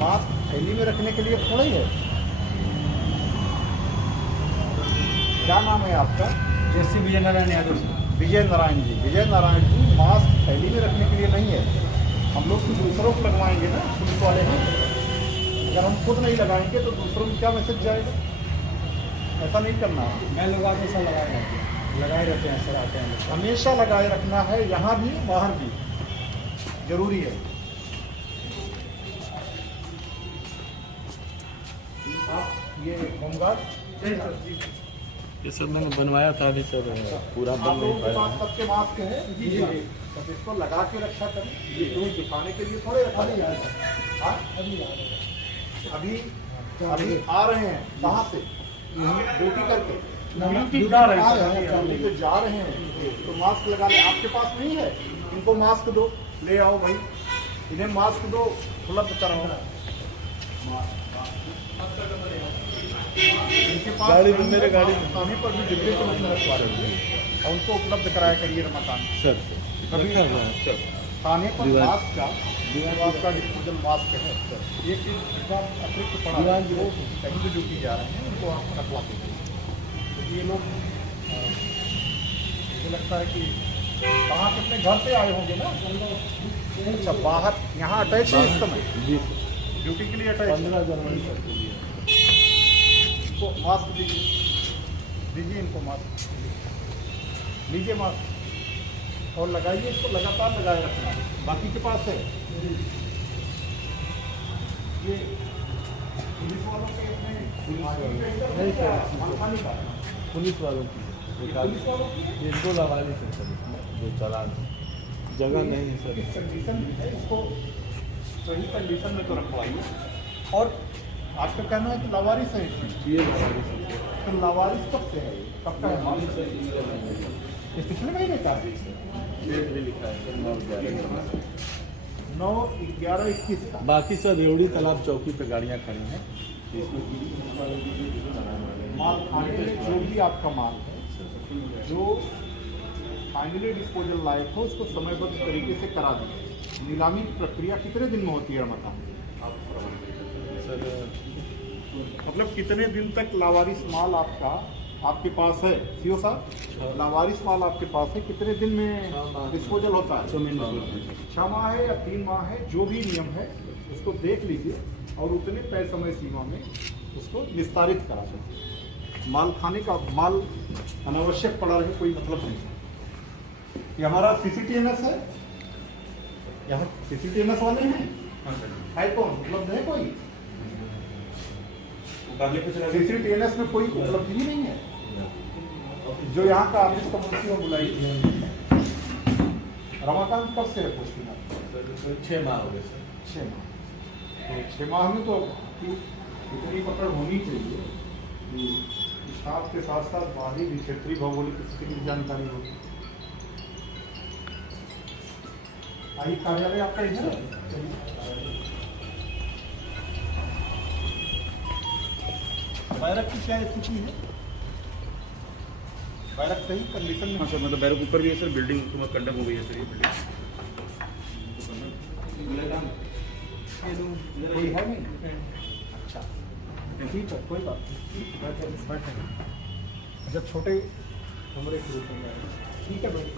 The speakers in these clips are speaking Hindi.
मास्क थैली में रखने के लिए थोड़ा ही है। क्या नाम है आपका? जैसे विजय नारायण यादव सर। विजय नारायण जी। विजय नारायण जी, मास्क थैली में रखने के लिए नहीं है। हम लोग तो दूसरों को लगवाएंगे ना, पुलिस वाले हैं। अगर हम खुद नहीं लगाएंगे तो दूसरों को क्या मैसेज जाएगा? ऐसा नहीं करना है। मैं लोग आके सब लगाए रहते हैं सर, आते हैं। हमेशा लगाए रखना है, यहाँ भी बाहर भी जरूरी है। आप ये होमगार्ड ये सब मैंने बनवाया था अभी सर, पूरा बन नहीं पाया। सबके मास्क है जी, तब इसको लगा के रखा करें। ये रोज दिखाने के लिए थोड़े रखा नहीं जाएगा। अभी अभी आ रहे हैं कहाँ से? ड्यूटी करके जा रहे हैं तो मास्क लगा ले। आपके पास नहीं है, इनको मास्क दो, ले आओ भाई, इन्हें मास्क दो, उपलब्ध कराओ। इनके पास गाड़ी में, मेरे गाड़ी में खाने पर भी डिब्बे को नहीं रखवा रहे हैं और उनको उपलब्ध कराया करिए रमाकांत सर। कभी खाने पर मास्क का आपका डिस्पोजल मास्क है सर। ये चीज़ अतिरिक्त पड़ा है, जो कहीं भी ड्यूटी जा रहे हैं उनको आप रखवा दीजिए। तो ये लोग मुझे लगता है कि कहाँ से अपने घर से आए होंगे ना। अच्छा, बाहर यहाँ अटैच है इस समय जी ड्यूटी के लिए अटैच। 15 जनवरी तक के लिए इनको मास्क दीजिए, दीजिए इनको मास्क, लीजिए मास्क और लगाइए। इसको लगातार लगाए रखना। बाकी के पास है ये पुलिस वालों के पुलिस वालों की पुलिस वालों की इनको लगा ली सर, जो चला जगह नहीं है सर। कंडीशन है, इसको सही कंडीशन में तो रखवाइए। और आपका कहना है कि लावारिस है इसमें? ये तो लावारिस कब से है? कब का है माल? ये पिछले महीने का है। डेट भी लिखा है सर, 9/11/21 का। बाकी सब रेवड़ी तालाब चौकी पे गाड़ियाँ खड़ी हैं। माल खाने में जो भी आपका माल है, जो फाइनली डिस्पोजल लायक हो, उसको समयबद्ध तरीके से करा दें। नीलामी की प्रक्रिया कितने दिन में होती है रमाकांत सर? मतलब कितने दिन तक लावारिस माल आपके पास है? सीओ साहब, लावारिस माल आपके पास है, कितने दिन में डिस्पोजल होता है? 6 माह है या 3 माह है, जो भी नियम है उसको देख लीजिए और उतने तय समय सीमा में उसको विस्तारित करा दें। माल खाने का माल अनावश्यक पड़ा रहे कोई मतलब नहीं। ये हमारा CCTNS है, यहाँ CCTNS वाले हैं, है कौन? उपलब्ध है कोई? CCTNS में कोई उपलब्धि ही नहीं है जो यहाँ का ऑफिस का मुंशी बुलाई। रमाकांत कब से है पोस्टिंग? 6 माह हो गए सर। 6 माह। तो 6 माह में तो इतनी पकड़ होनी चाहिए कि स्टाफ के साथ साथ बाहरी भी क्षेत्रीय भौगोलिक स्थिति की जानकारी होगी। आई कार्यालय आपका इधर है? बैरक की क्या स्थिति है? बैरक सही कंडीशन में? हाँ सर, मतलब बैरक ऊपर भी है सर, बिल्डिंग तो कंडम हो गई है सर ये बिल्डिंग। कोई है नहीं? अच्छा ठीक है, कोई बात नहीं, बैठे। अच्छा, छोटे कमरे के रूप में ठीक है भाई।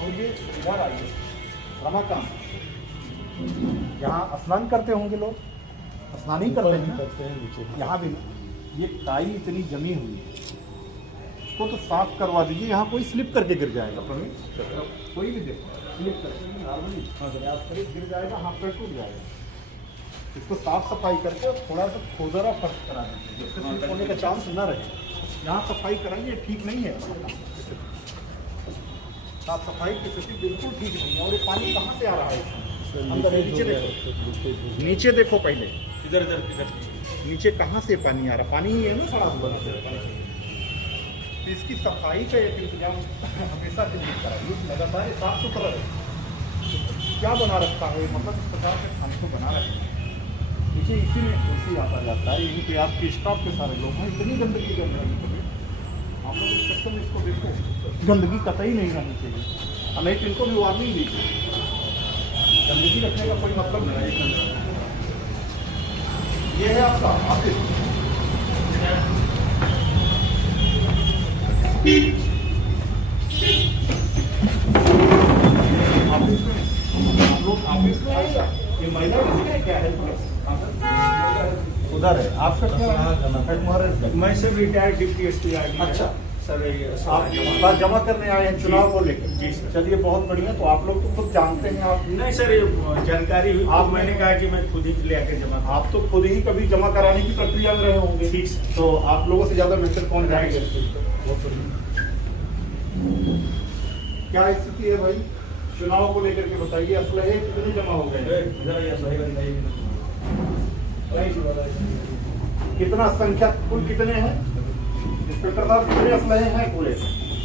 और ये इधर आइए रमाकांत, यहाँ स्नान करते होंगे लोग? स्नान ही करते हैं नीचे। यहाँ भी ये टाइल इतनी जमी हुई है, इसको तो साफ करवा दीजिए। यहाँ कोई स्लिप करके गिर जाएगा प्रवीण, कोई भी देखो स्लिप करके नॉर्मली गिर जाएगा, हाथ पैर टूट जाएगा। इसको साफ सफाई करके थोड़ा सा खोदरा फर्श करा दीजिए जिससे स्लिप होने का चांस न रहे। यहाँ सफाई कराइए, ठीक नहीं है, साफ सफाई की स्थिति बिल्कुल ठीक नहीं है। और ये पानी कहाँ से आ रहा है? अंदर नीचे देखो, नीचे देखो पहले, इधर नीचे कहाँ से पानी आ रहा? पानी ही है ना सड़ा हुआ। तो इसकी सफाई का एक इंतजाम हमेशा के लिए कराइए, लगातार साफ सुथरा रहे। क्या बना रखा है? मतलब इस प्रकार के खाने को बना रखे हैं, नीचे इसी में उसी आता जाता है। यहीं पे आपके स्टाफ के सारे लोग हैं, इतनी गंदगी कर रहे हैं। आप लोग इस सेक्शन में इसको देखो, गंदगी कतई नहीं रहनी चाहिए, नहीं तो इनको भी वार्निंग दीजिए। गंदगी रखने का कोई मतलब नहीं। ये है आपका ऑफिस। ऑफिस में आप लोग ऑफिस में आए, ये महिला किसी का क्या है? उधर है आपका क्या? मैं सर रिटायर्ड डिप्टी एसपी आई। अच्छा सर ये आप जमा करने आए हैं चुनाव को लेकर? जी सर। चलिए बहुत बढ़िया। तो आप लोग तो खुद जानते हैं, आप नहीं सर, ये जानकारी हुई आप तो मैंने कहा कि मैं खुद ही ले आकर जमा। आप तो खुद ही कभी जमा कराने की प्रक्रिया में रहे होंगे। ठीक सर। तो आप लोगों से ज्यादा बेहतर कौन जाएंगे? क्या स्थिति है भाई चुनाव को लेकर के बताइए। असलहे कितने जमा हो गए? कितना संख्या कुल कितने हैं इंस्पेक्टर साहब? कितने असलहे हैं पूरे?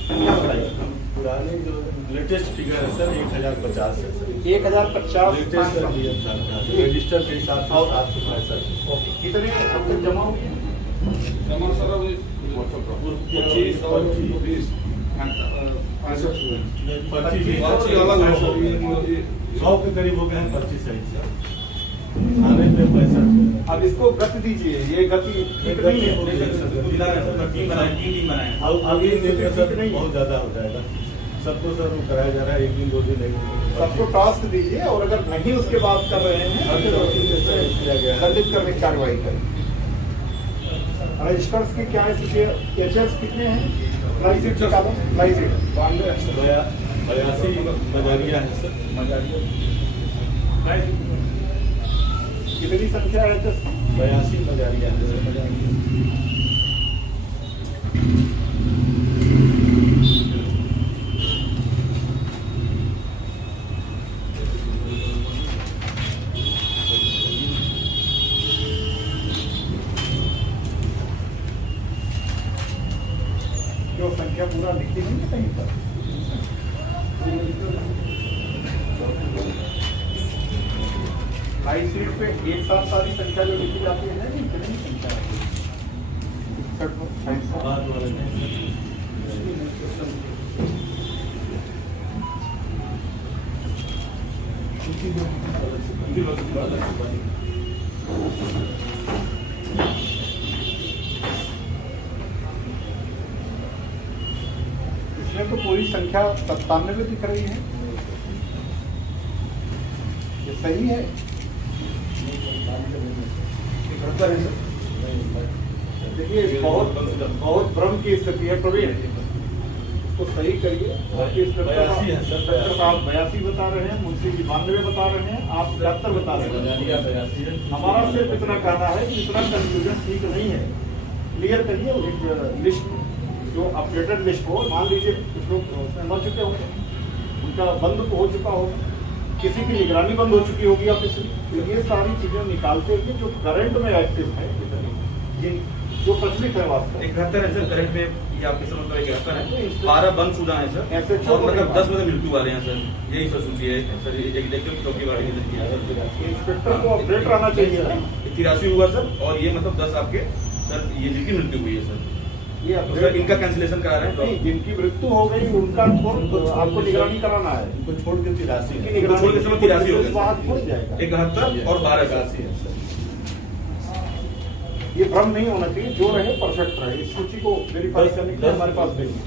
क्या बताइए। पुराने जो लेटेस्ट फिगर है सर 1050 है सर। 1050 लेटेस्ट रजिस्टर के हिसाब से 765। ओके, कितने अब तक जमा हुए? जमा सर 25 और 20 100 के करीब हो गए हैं। 25 है सर। थाने पे 65। अब इसको गति दीजिए, ये गति ठीक नहीं है। टीम बनाए। अब अभी बहुत ज्यादा हो जाएगा। सबको सर वो कराया जा रहा है, 1 दिन 2 दिन नहीं। सबको टास्क दीजिए और अगर नहीं उसके बाद कर रहे हैं किया गया है। दंडित करने की कार्रवाई करें। रजिस्टर्स की क्या स्थिति है? एचएस कितने हैं? लाइसेंस निकालो। लाइसेंस 82 मजारिया है सर। कितनी संख्या है एचएस? 82 मजारिया है। जो संख्या पूरा लिखी नहीं है कहीं पर? लाइव सीट पे एक साथ सारी संख्या जो लिखी जाती है नहीं, कितनी संख्या है? 61, बाद वाले इसमें तो पूरी संख्या 97 दिख रही है। ये सही है? देखिए बहुत भ्रम की स्थिति है प्रवीण, इसको सही करिए। बयासी है सर। इंस्पेक्टर साहब 82 बता रहे हैं, मुंशी जी 92 बता रहे हैं, आप 73 बता रहे हैं। 82 हमारा सिर्फ इतना कहना है कि इतना कंफ्यूजन ठीक नहीं है। क्लियर करिए एक लिस्ट, जो अपडेटेड लिस्ट हो। मान लीजिए कुछ लोग उसमें मर चुके होंगे, उनका बंद हो चुका होगा, किसी की निगरानी बंद हो चुकी होगी ऑफिस में। तो ये सारी चीजें निकालते हुए जो करंट में एक्टिव है, जिन जो प्रचलित है वास्तव में 71 है सर करंट में। ये आपके समझ में 71 है। 12 बंदशुदा है सर। ऐसे और मतलब 10 मतलब मृत्यु वाले हैं सर। यही सर सूची है सर। एग्जीक्यूटिव चौकी वाले इंस्पेक्टर को अपडेट रहना चाहिए ना। 83 हुआ सर। और ये मतलब 10 आपके सर ये जिनकी मृत्यु हुई है सर। ये तो सर इनका कैंसिलेशन करा रहे हैं। नहीं, जिनकी मृत्यु हो गई उनका आपको निगरानी कराना है। उनको छोड़ के 83 उनकी है। छोड़ के निगरानी समय 83 हो गए। बात हो जाएगा। 71 और 12 का 81 है सर। ये भ्रम नहीं होना चाहिए, जो रहे परफेक्ट रहे। इस सूची को वेरीफाई करने के लिए हमारे पास भेजिए।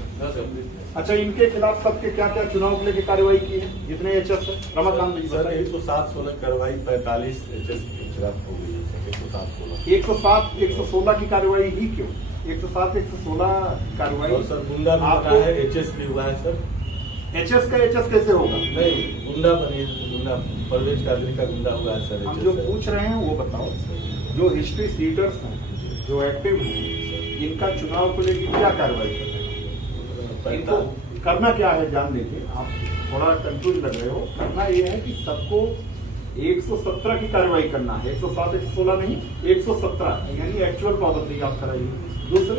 अच्छा, इनके खिलाफ सबके क्या क्या चुनाव को लेकर कार्रवाई की है? जितने एचएस है रमाकांत जी सर बताइए। 107-16 कार्रवाई 45 एचएस के खिलाफ हो गई है सर। 107-16 107 116 की कार्रवाई ही क्यों? 107 116 कार्रवाई और सर गुंडा भी आपको बना है, एचएस भी हुआ है सर। एचएस का एचएस कैसे होगा? नहीं, गुंडा बनी, गुंडा परवेज कादरी का गुंडा हुआ है सर। हम जो पूछ रहे हैं वो बताओ। जो हिस्ट्री सीटर्स हैं, जो एक्टिव हैं, इनका चुनाव को लेकर क्या कार्रवाई कर रहे हैं? इनको करना क्या है जान लीजिए। आप थोड़ा कंफ्यूज लग रहे हो। करना ये है कि सबको 117 की कार्रवाई करना है। 107 116 नहीं, 117 यानी एक्चुअल पाबंदी आप कराइए। दूसरे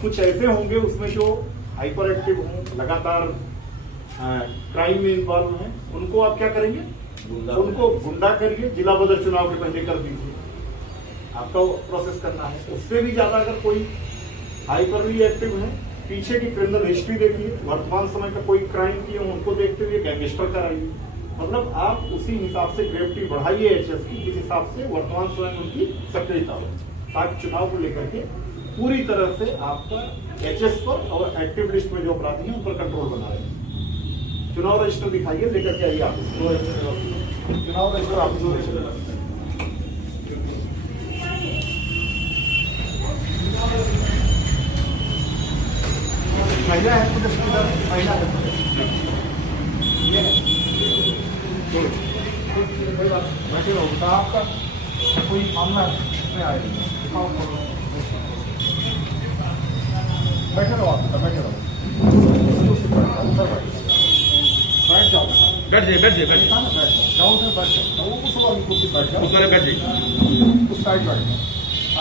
कुछ ऐसे होंगे उसमें जो हाइपर एक्टिव हों, लगातार क्राइम में इन्वॉल्व हैं, उनको आप क्या करेंगे? उनको गुंडा करिए, जिला बदल चुनाव के पहले कर दीजिए। आपका प्रोसेस करना है। उससे भी ज्यादा अगर कोई हाइपरली एक्टिव है, पीछे की क्रिमिनल हिस्ट्री देखिए, वर्तमान समय का कोई क्राइम किए उनको देखते हुए गैंगस्टर कराइए। मतलब आप उसी हिसाब से ग्रेविटी बढ़ाइए एचएस की, जिस हिसाब से वर्तमान समय उनकी सक्रियता हो, ताकि चुनाव को लेकर के पूरी तरह से आपका एचएस पर और एक्टिव लिस्ट में जो अपराधी हैं उन पर कंट्रोल बना रहे। चुनाव रजिस्टर दिखाइए, लेकर के आइए ऑफिस। चुनाव रजिस्टर ऑफिस। महिला है पुलिस, महिला है पुलिस, ये है। कोई बात बैठे रहो, तो आपका कोई मामला में आएगा, दिखाओ, बैठे रहो, आप बैठे रहो, बैठ जाओ, बैठ जाइए, बैठ जाइए, बैठ ना बैठ जाओ, उधर बैठ जाओ, वो उस वाली कुर्सी बैठ जाओ, उस वाले बैठ जाइए, उस साइड बैठ जाओ,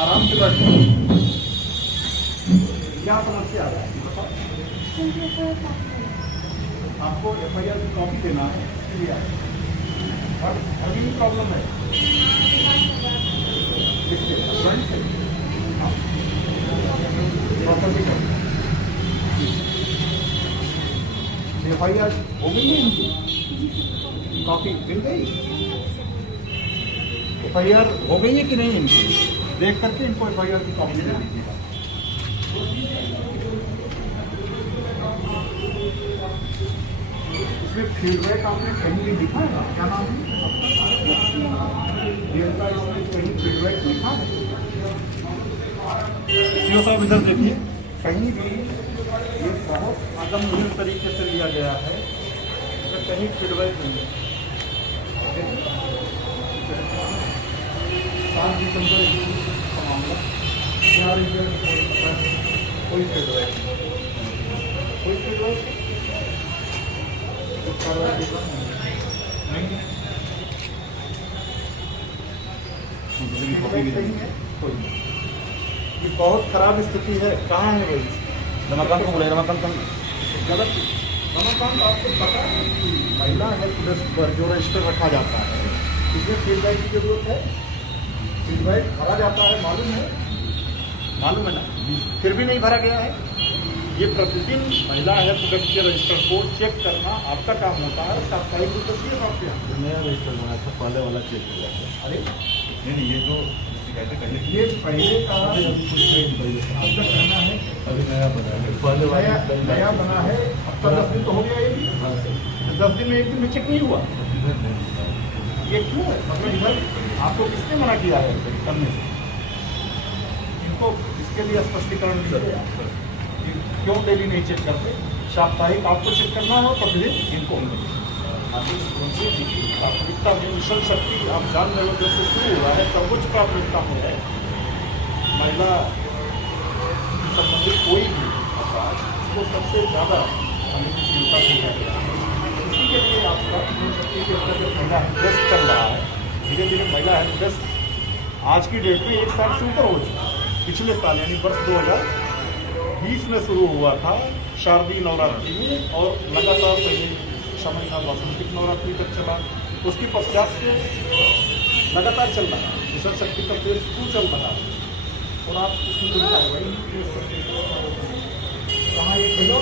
आराम से बैठ जाओ। क्या समस्या आ रहा है बताओ? आपको एफआईआर की कॉपी देना है, इसलिए आए। और अभी प्रॉब्लम है फ्रंट से प्रॉपर्टी का एफआईआर हो गई है, इनकी कॉपी मिल गई। एफआईआर हो गई है कि नहीं इनकी, देख करके इनको एफआईआर की कॉपी दे दीजिएगा। इसमें फीडबैक आपने कहीं भी लिखा है ना, क्या नाम है आपका? इसमें कहीं फीडबैक लिखा है? सीओ साहब इधर देखिए, कहीं भी ये बहुत अदम्य तरीके से लिया गया है, तो कहीं फीडबैक नहीं है। 7 दिसंबर का मामला, 4 कोई फीडबैक कोई फीडबैक ये बहुत खराब स्थिति है। कहाँ है भाई रमाकांत को बोले? रमाकांत गलत, रमाकांत आपको पता है कि महिला हेल्प डेस्क पर जो रजिस्टर रखा जाता है, इसमें फीडबैक की जरूरत है। फीडबैक भरा जाता है, मालूम है ना, फिर भी नहीं भरा गया है। ये प्रतिदिन महिला हेल्प डेस्क के रजिस्टर को चेक करना आपका काम होता है। साप्ताहिक रूप से आपके यहाँ नया रजिस्टर बना था, पहले वाला चेक किया था। अरे नहीं, ये जो ये पहले का आपका कहना है, अभी नया बना है, पहले वाला नया बना है। अब तक 10 दिन तो हो गया, ये भी 10 दिन में एक दिन में चेक नहीं हुआ। ये क्यों है? मतलब इधर आपको किसने मना किया है करने से? इनको इसके लिए स्पष्टीकरण दीजिए, क्यों डेली नहीं चेक करते? साप्ताहिक आपको चेक करना हो तो फिर इनको प्राथमिकता में मिशन शक्ति आप जान रहे हो, जब से शुरू हुआ है सर्वोच्च प्राथमिकता में है महिला संबंधित कोई भी अपराध, उसको सबसे ज़्यादा संवेदनशीलता दिया गया है। इसी के लिए आपका मिशन शक्ति के अंदर जो महिला हेल्प डेस्क चल रहा है, धीरे धीरे महिला हेल्प डेस्क आज की डेट में 1 साल से ऊपर हो चुका है। पिछले साल यानी वर्ष 2020 में शुरू हुआ था शारदीय नवरात्रि में, और लगातार पहले समय था वासंतिक नवरात्रि तक चला। उसके पश्चात से लगातार चल रहा है मिशन शक्ति का पेज 2 चल रहा है, और आप उसमें कोई कार्रवाई कहाँ ये पहला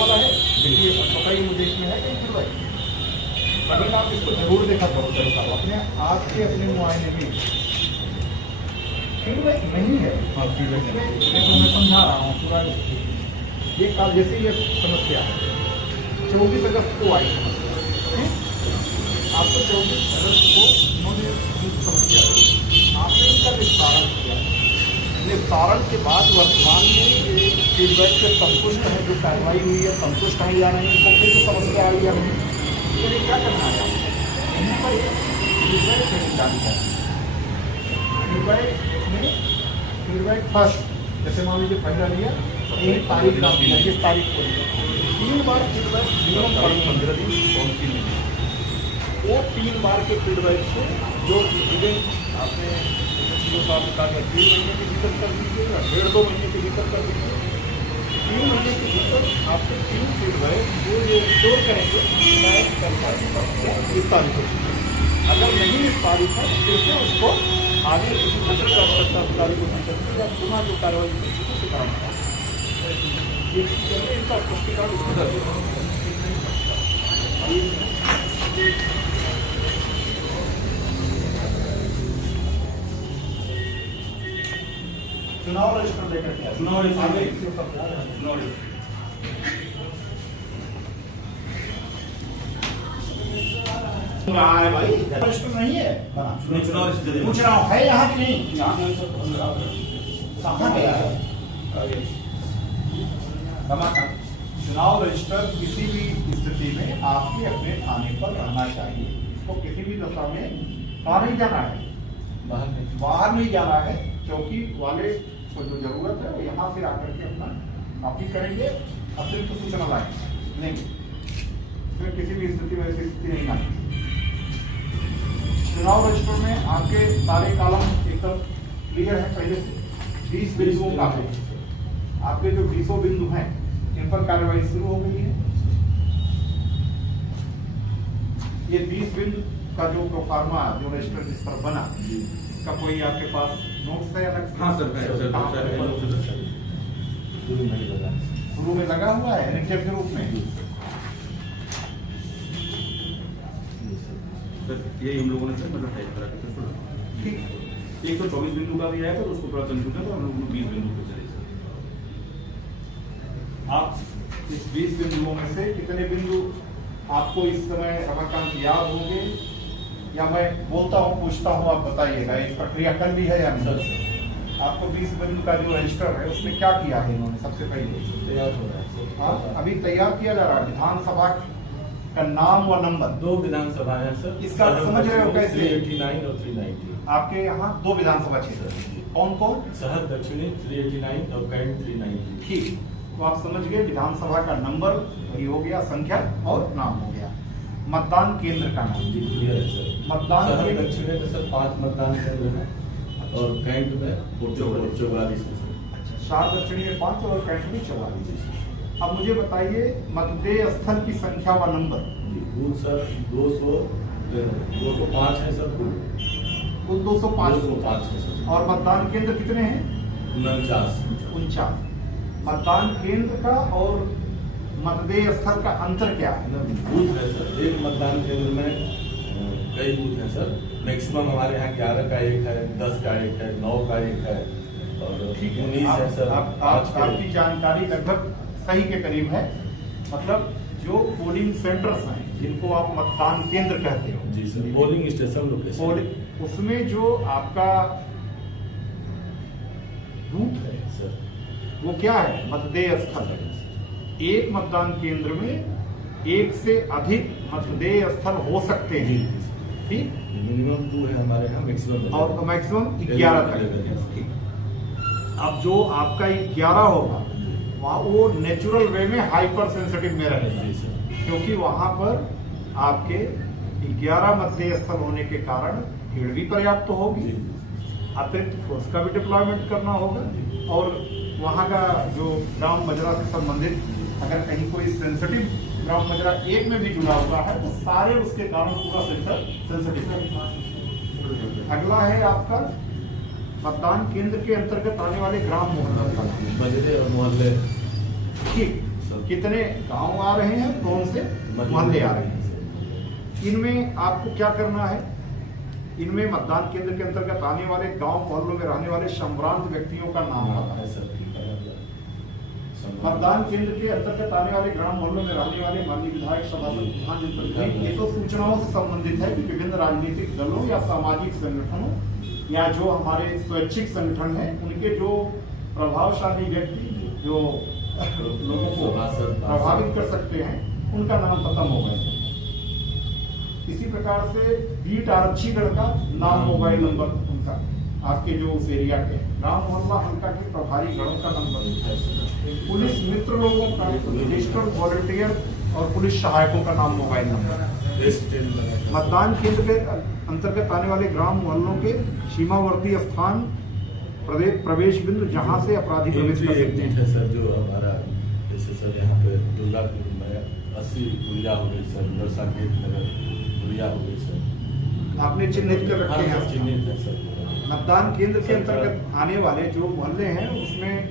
वाला है? देखिए बताइए मुझे, इसमें है कहीं फिर भाई, लेकिन आप इसको जरूर देखा करो, चलो अपने आपके अपने मुआयने में फीडबैक नहीं है। हाँ, फीडबैक मैं समझा रहा हूँ पूरा। ये काल जैसे ये समस्या है 24 अगस्त को आई समस्या, आपको 24 अगस्त को उन्होंने समस्या दी, आपने इसका निस्तारण किया। निस्तारण के बाद वर्तमान में ये फीडबैक से संतुष्ट है, जो कार्रवाई हुई है संतुष्ट है या नहीं, तो फिर समस्या आई या नहीं, तो ये क्या करना है? फीडबैक फर्स्ट, जैसे मान लीजिए पहला लिया, एक तारीख नाम दिया, इस तारीख को लिया, 3 बार फीडबैक मिनिमम 15 दिन, वो 3 बार के फीडबैक से जो चीज़ें आपने सीओ साहब ने कहा 3 महीने के भीतर कर दीजिए या 1.5-2 महीने के भीतर कर दीजिए। 3 महीने के भीतर आपके 3 फीडबैक जो ये स्टोर करेंगे इस तारीख को। अगर नहीं इस तारीख है फिर से उसको आगे किसी दूसरे कार्यकर्ता अधिकारी को करके या पुनः जो कार्रवाई से कराना है। ये इनका स्पष्टीकरण इसको रजिस्टर लेकर के आए। चुनाव रजिस्टर आगे नहीं। सीओ साहब। चुनाव रजिस्टर। रहा है भाई, रजिस्टर नहीं है बना। नहीं, चुनाव रजिस्टर दे- पूछ रहा हूँ है यहाँ की नहीं? यहाँ नहीं सर, कहाँ गया है? चुनाव रजिस्टर किसी भी स्थिति में आपके अपने थाने पर रहना चाहिए। इसको किसी भी दशा में कहाँ नहीं जाना है, बाहर नहीं जाना है। चौकी वाले को जो जरूरत है वो यहाँ से आकर के अपना कॉपी करेंगे, अतिरिक्त सूचना लाएंगे नहीं, फिर किसी भी स्थिति में ऐसी स्थिति नहीं आती। चुनाव रजिस्टर में आपके सारे कॉलम एकदम क्लियर है पहले से। 20 बिंदुओं का है, आपके जो 20 बिंदु हैं इन पर कार्रवाई शुरू हो गई है। ये 20 बिंदु का जो प्रोफार्मा जो रजिस्टर जिस पर बना, इसका कोई आपके पास नोट्स है अलग से? हाँ सर, है सर, कहाँ सर, पर? है, सर। शुरू में लगा हुआ है एनेक्टिव के रूप में। सर यही हम लोगों ने सर मतलब टाइप करा के सर ठीक, 124 बिंदु का भी है, पर उसको थोड़ा कंफ्यूजन तो हम लोग 20 बिंदु पे चले सर। आप इस 20 बिंदुओं में से कितने बिंदु आपको इस समय रमाकांत याद होंगे, या मैं बोलता हूँ पूछता हूँ आप बताइएगा, एक प्रक्रिया कर ली है या नहीं? आपको 20 बिंदु का जो रजिस्टर है उसमें क्या किया है इन्होंने? सबसे पहले तैयार हो रहा है। हाँ, अभी तैयार किया जा रहा है। विधानसभा का नाम व नंबर 2 विधानसभा है सर। इसका आप समझ रहे हो कैसे? 389 और 390। आपके यहाँ 2 विधानसभा क्षेत्र, कौन कौन? शहर दक्षिणी 389 और कैंट 390। ठीक, तो आप समझ गए विधानसभा का नंबर वही हो गया, संख्या और नाम हो गया। मतदान केंद्र का नाम जी क्लियर है सर। मतदान शहर केंद्र- दक्षिणी में सर 5 मतदान केंद्र है और कैंट में 44 है सर। शहर दक्षिणी में 5 और कैंट में 44। अब मुझे बताइए मतदेय स्थल की संख्या व नंबर। जी बूथ सर 205 है सर कुल 205 205 है सर। और मतदान केंद्र कितने हैं? 49। 49। मतदान केंद्र का और मतदेय स्थल का अंतर क्या है? बूथ है सर, एक मतदान केंद्र में कई बूथ हैं सर। मैक्सिमम हमारे यहाँ 11 का एक है, 10 का एक है, 9 का एक है और ठीक है, 19 है सर। आपकी जानकारी लगभग सही के करीब है। मतलब जो पोलिंग सेंटर्स हैं जिनको आप मतदान केंद्र कहते हो, जी सर, पोलिंग स्टेशन लोकेशन उसमें जो आपका बूथ है सर। वो क्या है? मतदेय स्थल है। एक मतदान केंद्र में एक से अधिक मतदेय स्थल हो सकते हैं, ठीक? मिनिमम 2 है हमारे यहाँ, मैक्सिमम और मैक्सिमम 11 तक। ठीक। अब जो आपका 11 होगा वहाँ वो नेचुरल वे में हाइपर सेंसिटिव में रहेगा, जी सर। क्योंकि वहां पर आपके 11 मतदेय स्थल होने के कारण भीड़ भी पर्याप्त होगी, अतिरिक्त फोर्स का भी डिप्लॉयमेंट करना होगा, और वहां का जो ग्राम मजरा से संबंधित अगर कहीं कोई सेंसिटिव ग्राम मजरा एक में भी जुड़ा हुआ है तो सारे उसके कारण पूरा सेंटर सेंसिटिव है। अगला है आपका मतदान केंद्र के अंतर्गत आने वाले ग्राम मोहल्ले। मजरे और मोहल्ले ठीक, कितने गांव आ रहे हैं, कौन से मोहल्ले आ रहे हैं? इनमें आपको क्या करना है? इनमें मतदान केंद्र के अंतर्गत आने वाले गांव मोहल्लों में रहने वाले संभ्रांत व्यक्तियों का नाम आता है। मतदान केंद्र के अंतर्गत आने वाले ग्राम मोहल्लों में रहने वाले माननीय विधायक सभासद विधान जनप्रतिनिधि, ये तो सूचनाओं से संबंधित है कि विभिन्न राजनीतिक दलों या सामाजिक संगठनों या जो हमारे स्वैच्छिक संगठन हैं उनके जो प्रभावशाली व्यक्ति जो लोगों को प्रभावित कर सकते हैं उनका नाम खत्म हो गया। इसी प्रकार से बीट आरक्षीगढ़ का नाम, मोबाइल नंबर उनका, आपके जो उस एरिया के ग्राम मोहल्ला हल्का के प्रभारी गणों का नंबर, पुलिस मित्र लोगों का, रजिस्टर्ड वॉलंटियर और पुलिस सहायकों का नाम, मोबाइल नंबर। मतदान केंद्र के अंतर्गत आने वाले ग्राम मोहल्लों के सीमावर्ती स्थान, प्रवेश बिंदु जहां से अपराधी प्रवेश कर सकते हैं। सर जो हमारा जैसे सर यहाँ पे दुर्गापुर में 80 पुलिया हो गई सर, नरसा गेट नगर पुलिया हो गई सर, आपने चिन्हित कर रखे हैं। चिन्हित है सर। मतदान केंद्र के अंतर्गत आने वाले जो मोहल्ले हैं उसमें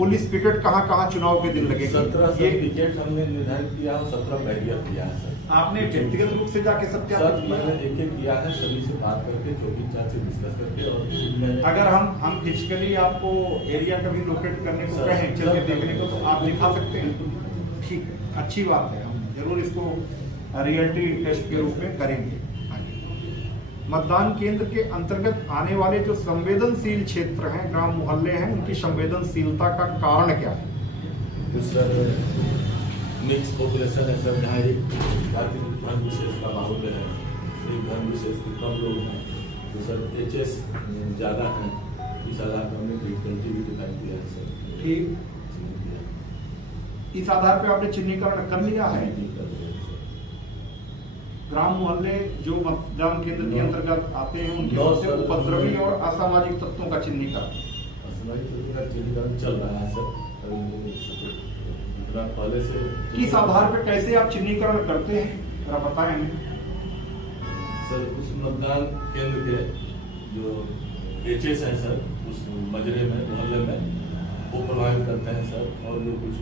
पुलिस पिकेट कहाँ कहाँ चुनाव के दिन लगेगी? 17 ये विकेट हमने निर्धारित किया और 17 बैरियर किया है सर। आपने व्यक्तिगत रूप से जाके सर सत्यापित मैंने किया? एक किया है, सभी से बात करके चौकी इंचार्ज से डिस्कस करके, और मैंने अगर हम फिजिकली आपको एरिया कभी लोकेट करने को सर, कहें, चल के सर, देखने को, तो आप दिखा सकते हैं? ठीक है, अच्छी बात है, हम जरूर इसको रियलिटी टेस्ट के रूप में करेंगे। मतदान केंद्र के अंतर्गत आने वाले जो संवेदनशील क्षेत्र हैं, ग्राम मोहल्ले हैं, उनकी संवेदनशीलता का कारण क्या है? तो सर मिक्स पॉपुलेशन है सर, जहाँ एक जाति धर्म विशेष का माहौल है, एक धर्म विशेष के कम लोग हैं, तो सर HS ज़्यादा हैं, इस आधार पर हमने डिफिकल्टी भी दिखाई दिया है सर। ठीक, इस आधार पे आपने चिन्हीकरण कर लिया है। ग्राम मोहल्ले जो मतदान केंद्र के अंतर्गत आते हैं, उनके सबसे उपद्रवी और असामाजिक तत्वों का चिन्हीकरण चिन्हीकरण चल रहा है सर, इतना पहले से। किस आधार पे कैसे आप चिन्हीकरण करते हैं, जरा बताएं हमें। सर उस मतदान केंद्र के जो HS हैं सर, उस मजरे में मोहल्ले में वो प्रभावित करते हैं सर, और जो कुछ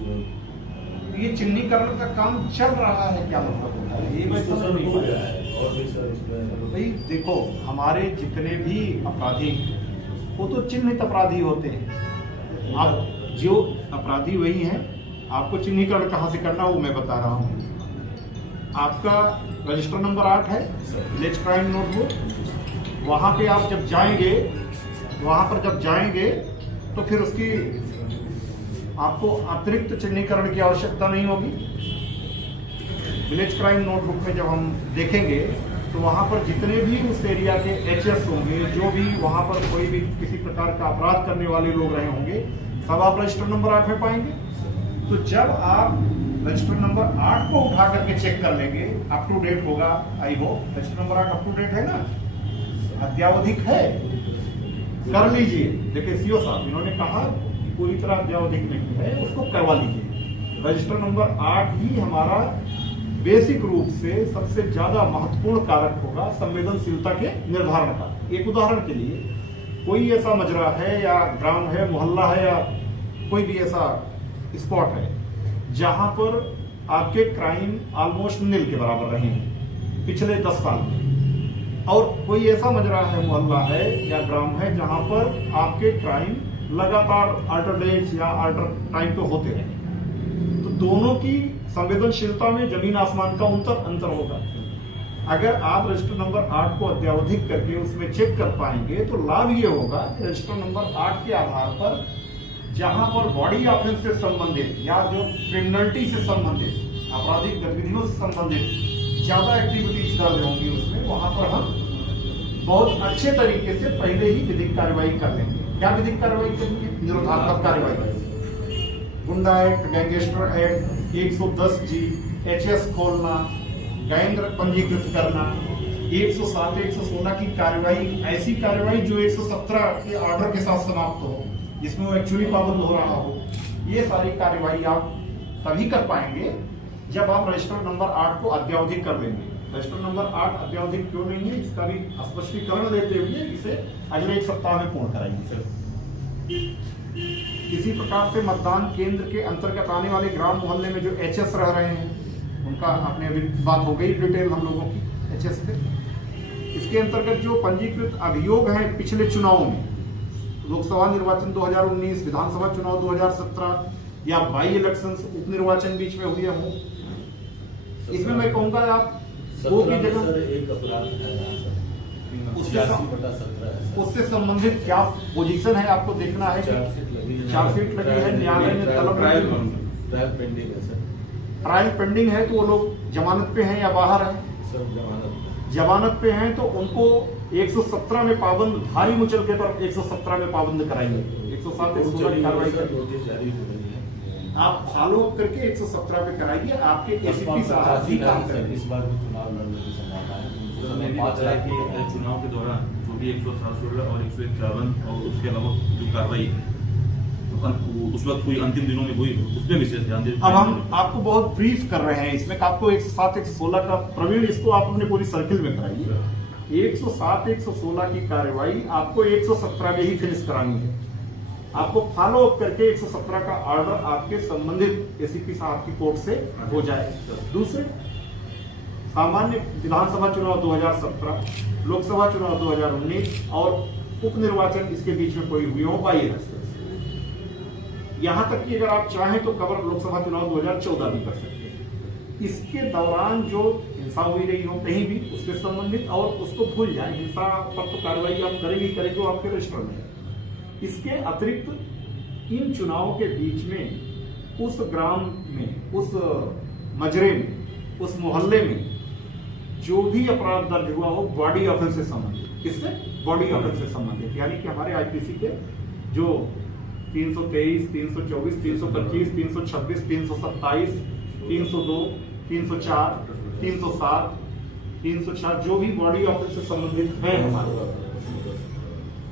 ये चिन्हीकरण का काम चल रहा है, क्या मतलब होता है ये मैं समझ नहीं हो पाया। गया है, और भी सर उसमें भाई देखो, हमारे जितने भी अपराधी हैं, वो तो चिन्हित अपराधी होते हैं। आप जो अपराधी वही हैं, आपको चिन्हीकरण कहाँ से करना वो मैं बता रहा हूँ। आपका रजिस्टर नंबर 8 है, विलेज क्राइम नोटबुक, वहाँ पे आप जब जाएंगे, वहाँ पर जब जाएंगे तो फिर उसकी आपको अतिरिक्त चिन्हीकरण की आवश्यकता नहीं होगी। विलेज क्राइम नोटबुक में जब हम देखेंगे तो वहाँ पर जितने भी उस एरिया के HS होंगे, जो भी वहाँ पर कोई भी किसी प्रकार का अपराध करने वाले लोग रहे होंगे, सब आप रजिस्टर नंबर 8 में पाएंगे। तो जब आप रजिस्टर नंबर 8 को उठा करके चेक कर लेंगे, अप टू डेट होगा, I hope register number 8 up to date है ना, अद्यावधिक है, कर लीजिए। देखिए CO साहब इन्होंने कहा कि पूरी तरह अद्यावधिक नहीं है, उसको करवा लीजिए। रजिस्टर नंबर 8 ही हमारा बेसिक रूप से सबसे ज्यादा महत्वपूर्ण कारक होगा संवेदनशीलता के निर्धारण का। एक उदाहरण के लिए, कोई ऐसा मजरा है या ग्राम है, मोहल्ला है, या कोई भी ऐसा स्पॉट है जहां पर आपके क्राइम ऑलमोस्ट नील के बराबर रहे हैं पिछले 10 साल में, और कोई ऐसा मजरा है, मोहल्ला है या ग्राम है जहां पर आपके क्राइम लगातार अल्टर डेज या अल्टर टाइम पे होते रहे, तो दोनों की संवेदनशीलता में जमीन आसमान का अंतर होगा। अगर आप रजिस्टर नंबर 8 को अद्यावधिक करके उसमें चेक कर पाएंगे तो लाभ ये होगा कि रजिस्टर नंबर 8 के आधार पर जहां पर बॉडी ऑफेंस से संबंधित या जो क्रिमिनलिटी से संबंधित, आपराधिक गतिविधियों से संबंधित ज्यादा एक्टिविटीज दर्ज होंगी उसमें, वहां पर हम बहुत अच्छे तरीके से पहले ही विधिक कार्रवाई कर लेंगे। क्या विधिक कार्रवाई करेंगे? निरोधात्मक कार्रवाई, गुंडा act, gangster act, 110G, HS खोलना, गैंग पंजीकृत करना, 107, 116 की कार्रवाई, ऐसी कार्रवाई जो 117 के ऑर्डर के साथ समाप्त हो, जिसमें वो एक्चुअली पाबंद हो रहा हो, ये सारी कार्रवाई आप तभी कर पाएंगे जब आप रजिस्टर नंबर 8 को अद्यावधिक कर लेंगे। रजिस्टर नंबर 8 अद्यावधिक क्यों नहीं है, इसका भी स्पष्टीकरण देते हुए इसे अगले 1 सप्ताह में पूर्ण कराएंगे। सर, किसी प्रकार से मतदान केंद्र के अंतर्गत आने वाले ग्राम मोहल्ले में जो HS रह रहे हैं, उनका आपने अभी बात हो गई डिटेल हम लोगों की HS पे। इसके अंतर्गत जो पंजीकृत अभियोग हैं पिछले चुनाव में, लोकसभा निर्वाचन 2019, विधानसभा चुनाव 2017 या बाई इलेक्शंस, उप निर्वाचन बीच में हुए हों, इसमें मैं कहूंगा आप वो की जगह एक अपराध है, उससे संबंधित क्या पोजीशन है आपको देखना है। चार्जशीट लगी है, न्यायालय में तलब ट्रायल पेंडिंग है सर। ट्रायल पेंडिंग है तो वो लोग जमानत पे हैं या बाहर हैं? सब जमानत पे हैं तो उनको 117 में पाबंद, भारी मुचलके पर 117 में पाबंद कराएंगे। 107, 116 की कार्रवाई नोटिस जारी हो रही है, आप फॉलो करके 117 पे कराइए। आपके ACP साहब भी काम करेंगे। इस बार भी चुनाव लड़ने की संभावना है। सर, मैंने बताया कि चुनाव के दौरान जो भी 107 और 151 और उसके अलावा जो कार्रवाई है उस वक्त कोई अंतिम दिनों में हुई, उसमें विशेष ध्यान दें। अब हम आपको बहुत ब्रीफ कर रहे हैं इसमें, आपको 107, 116 का प्रवीण, इसको आप अपने पूरी सर्किल में कराइए। 107, 116 की कार्रवाई आपको 117 में ही फिनिश करानी है। आपको फॉलो अप करके 117 का ऑर्डर आपके संबंधित एसीपी साहब की कोर्ट से हो जाए। दूसरे, सामान्य विधानसभा चुनाव 2017, लोकसभा चुनाव 2019 और उप निर्वाचन इसके बीच में कोई हुई हो 22 अगस्त। यहां तक कि अगर आप चाहें तो कवर लोकसभा चुनाव 2014 भी कर सकते हैं। इसके दौरान जो हिंसा हुई रही हो कहीं भी उसके संबंधित, और उसको भूल जाए, हिंसा पर तो कार्रवाई आप करेंगे वो आपके रजिस्टर में। इसके अतिरिक्त इन चुनावों के बीच में उस ग्राम में, उस मजरे में, उस मोहल्ले में जो भी अपराध दर्ज हुआ हो बॉडी ऑफेंस से संबंधित, किससे? बॉडी ऑफेंस से संबंधित, यानी कि हमारे आईपीसी के जो 323, 324, 325, 326, 327, 302, 304, 307, 304 जो भी बॉडी ऑफेंस से संबंधित है हमारे,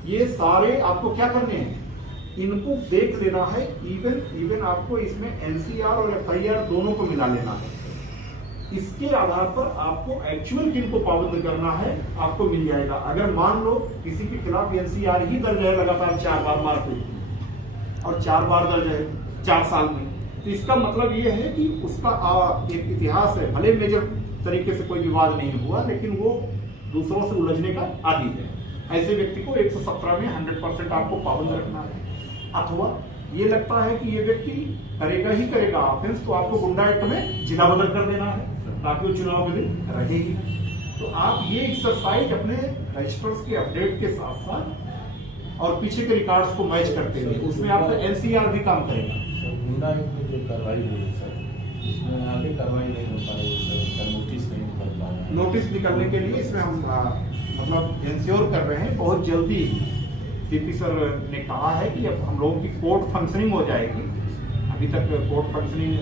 ये सारे आपको क्या करने हैं? इनको देख लेना है। इवन आपको इसमें एनसीआर और एफआईआर दोनों को मिला लेना है। इसके आधार पर आपको एक्चुअल किनको पाबंद करना है आपको मिल जाएगा। अगर मान लो किसी के खिलाफ एनसीआर ही दर्ज है लगातार 4 बार मारपीट और 4 बार दर्ज है 4 साल में, तो इसका मतलब ये है कि उसका एक इतिहास है। भले मेजर तरीके से कोई विवाद नहीं हुआ, लेकिन वो दूसरों से उलझने का आदी है। ऐसे व्यक्ति को 117 में 100% आपको पाबंद रखना है। अथवा ये लगता है कि ये व्यक्ति करेगा ही करेगा ऑफेंस, तो आपको गुंडा एक्ट में जिला बदल कर देना है ताकि वो चुनाव के दिन रहेगी। तो आप ये एक्सरसाइज अपने रजिस्टर्स के अपडेट के साथ साथ और पीछे के रिकॉर्ड्स को मैच करते हुए उसमें आपका एनसीआर भी काम करेगा। गुंडा एक्ट में जो कार्रवाई हुई है सर, इसमें आगे कार्रवाई नहीं हो पा रही है सर, नोटिस नहीं निकल पा रहा है। नोटिस निकलने के लिए इसमें हम मतलब इंश्योर कर रहे हैं बहुत जल्दी। सीपी सर ने कहा है कि अब हम लोगों की कोर्ट फंक्शनिंग हो जाएगी। अभी तक कोर्ट फंक्शनिंग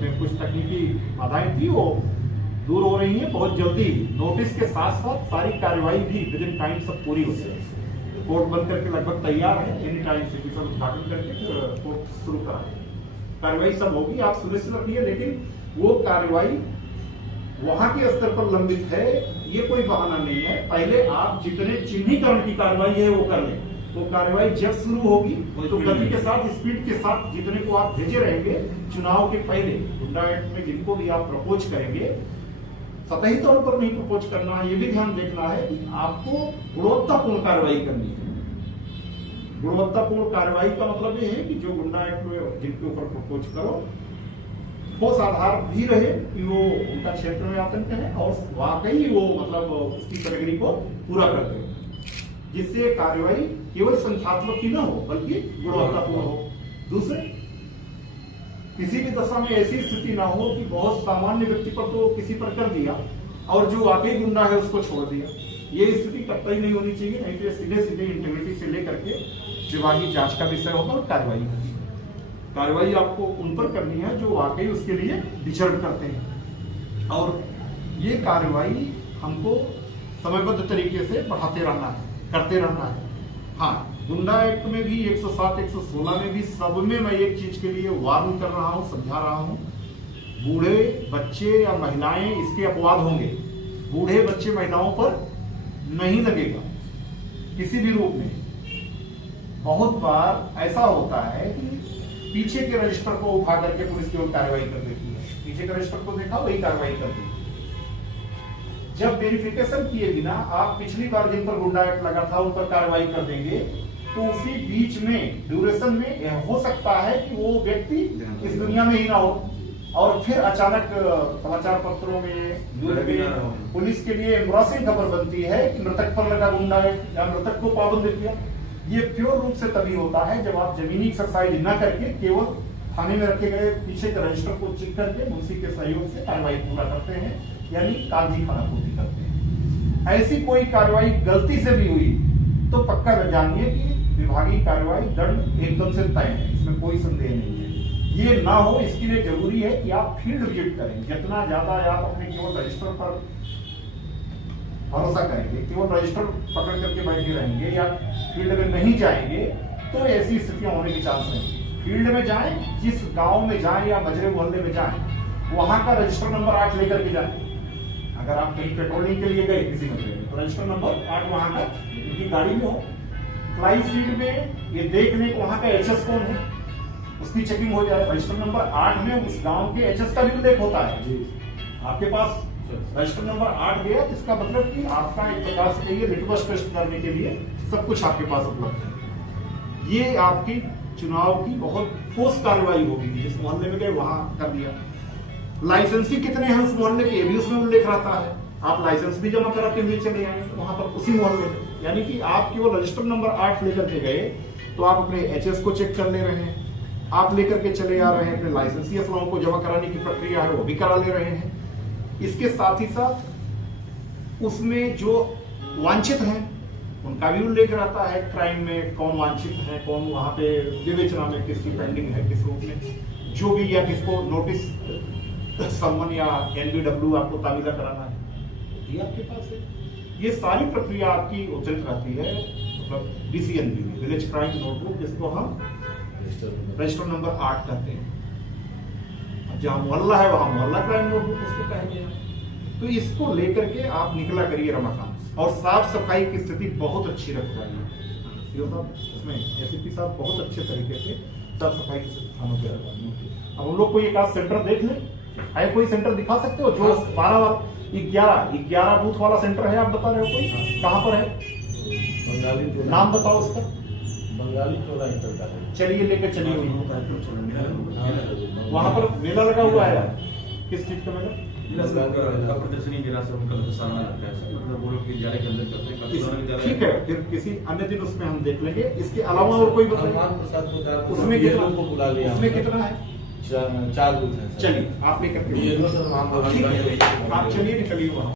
में कुछ तकनीकी बाधाएं थी, वो दूर हो रही है। बहुत जल्दी नोटिस के साथ साथ सारी कार्रवाई भी विद इन टाइम सब पूरी हो जाएगी। कोर्ट बंद करके लगभग तैयार है, एनी टाइम सीपी सर उद्घाटन करके कोर्ट शुरू करा कार्रवाई सब होगी। आप सुनिश्चित रखिए, लेकिन वो कार्रवाई वहां के स्तर पर लंबित है, ये कोई बहाना नहीं है। पहले आप जितने चिन्हीकरण की कार्रवाई है वो कर लें। वो कार्रवाई जब शुरू होगी तो गति के साथ, स्पीड के साथ जितने को आप भेजे रहेंगे चुनाव के पहले, गुंडा एक्ट में जिनको भी आप प्रपोज करेंगे, सतही तौर पर नहीं प्रपोज करना है। ये भी ध्यान देखना है कि आपको गुणवत्तापूर्ण कार्रवाई करनी है। गुणवत्तापूर्ण कार्रवाई का मतलब ये है कि जो गुंडा एक्ट में जिनके ऊपर प्रपोज करो ठोस आधार भी रहे कि वो उनका क्षेत्र में आतंक है और वाकई वो मतलब उसकी कैटेगरी को पूरा करते हो, जिससे कार्रवाई केवल संख्यात्मक ही ना हो बल्कि गुणवत्तापूर्ण हो। दूसरे, किसी भी दशा में ऐसी स्थिति ना हो कि बहुत सामान्य व्यक्ति पर तो किसी पर कर दिया और जो वाकई गुंडा है उसको छोड़ दिया। ये स्थिति कतई नहीं होनी चाहिए, नहीं तो सीधे सीधे इंटीग्रिटी से लेकर के विभागीय जांच का विषय होगा और कार्रवाई होगी। कार्रवाई आपको उन पर करनी है जो वाकई उसके लिए डिजर्व करते हैं, और ये कार्रवाई हमको समयबद्ध तरीके से बढ़ाते रहना है, करते रहना है। हाँ, गुंडा एक्ट में भी 107, 116 में भी सब में मैं एक चीज के लिए वार्न कर रहा हूँ, समझा रहा हूँ। बूढ़े बच्चे या महिलाएं इसके अपवाद होंगे। बूढ़े बच्चे महिलाओं पर नहीं लगेगा किसी भी रूप में। बहुत बार ऐसा होता है कि पीछे के रजिस्टर को उठा करके पुलिस की ओर कार्रवाई कर देती है। पीछे के रजिस्टर को देखा, वही कार्रवाई करती है। जब वेरिफिकेशन किए बिना आप पिछली बार जिन पर गुंडा एक्ट लगा था उन पर कार्रवाई कर देंगे, तो उसी बीच में ड्यूरेशन में हो सकता है कि वो व्यक्ति इस दुनिया में ही ना हो, और फिर अचानक समाचार पत्रों में, न्यूज में पुलिस के लिए एम्ब्रॉसिंग खबर बनती है कि मृतक पर लगा गुंडा एक्ट या मृतक को पाबंद किया। ये प्योर रूप से तभी होता है जब आप जमीनी एक्सरसाइज न करके केवल थाने में रखे गए पीछे के रजिस्टर को चेक करके मुंशी के सहयोग से कार्रवाई पूरा करते हैं, यानी कागजी खानापूर्ति करते हैं। ऐसी कोई कार्रवाई गलती से भी हुई तो पक्का जानिए कि विभागीय कार्रवाई दंड एकदम से तय है, इसमें कोई संदेह नहीं है। ये ना हो इसके लिए जरूरी है कि आप फील्ड विजिट करें। जितना ज्यादा आप अपने केवल रजिस्टर पर भरोसा करेंगे, केवल रजिस्टर पकड़ करके बैठे रहेंगे या फील्ड में नहीं जाएंगे, तो ऐसी स्थितियां होने की चांस नहीं। फील्ड में जाएं, जिस गांव में जाएं या मजरे मोहल्ले में जाएं, वहां का रजिस्टर नंबर 8 लेकर के जाएं। अगर आप कहीं पेट्रोलिंग के लिए गए किसी मजरे में, तो रजिस्टर नंबर 8 वहां का उनकी गाड़ी में हो, फ्लाई फील्ड में ये देख लें कि वहां का एचएस कौन है, उसकी चेकिंग हो जाए। रजिस्टर नंबर 8 में उस गांव के एचएस का भी उल्लेख होता है। जी आपके पास रजिस्टर नंबर 8 गया, इसका मतलब कि आपका एक प्रकार से कहिए लिटमस टेस्ट करने के लिए सब कुछ आपके पास उपलब्ध है। ये आपकी चुनाव की बहुत ठोस कार्रवाई होगी। जिस मोहल्ले में गए वहां कर दिया। लाइसेंसी कितने हैं उस मोहल्ले के, ये भी उसमें उल्लेख रहता है। आप लाइसेंस भी जमा कराते हुए चले आए वहां पर उसी मोहल्ले में, यानी कि आप केवल रजिस्टर नंबर 8 लेकर के गए तो आप अपने एचएस को चेक कर ले रहे हैं, आप लेकर के चले आ रहे हैं, अपने लाइसेंसी अफवाहों को जमा कराने की प्रक्रिया है वो भी करा ले रहे हैं। इसके साथ ही साथ उसमें जो वांछित हैं उनका भी उल्लेख रहता है। क्राइम में कौन वांछित है, कौन वहां पे विवेचना में किसकी पेंडिंग है, किस रूप में जो भी, या किसको नोटिस सम्मन या एनबीडब्ल्यू आपको तामीज़ा कराना है, ये आपके पास है। ये सारी प्रक्रिया आपकी उचित रहती है। मतलब डीसीएनबी में विलेज क्राइम नोटबुक, जिसको हम रजिस्टर नंबर 8 कहते हैं। जहां मोहल्ला है वहां मोहल्ला क्राइम नोटबुक उसको कहेंगे। तो इसको लेकर के आप निकला करिए रमाकांत। और साफ सफाई की स्थिति बहुत अच्छी रखवाइए साहब, इसमें एसीपी साहब बहुत अच्छे तरीके से साफ सफाई की थानों पर रखवाइए। अब हम लोग कोई एक आध सेंटर देख लें, है कोई सेंटर दिखा सकते हो जो 11 बूथ वाला सेंटर है, आप बता रहे हो कोई कहाँ पर है? बंगाली नाम बताओ उसका। बंगाली टोला इंटर का है। चलिए लेकर चलिए वहां पर मेला लगा हुआ है। किस चीज का मेला? प्रदर्शनी मेला से उनका सामना लगता है, मतलब वो लोग विद्यालय के अंदर करते हैं। ठीक है, फिर किसी अन्य दिन उसमें हम देख लेंगे। इसके अलावा और कोई बताइए। उसमें कितना को बुला लिया, उसमें कितना है? 4 बूथ है। चलिए आप लेकर के ये सर आप चलिए निकलिए वहां।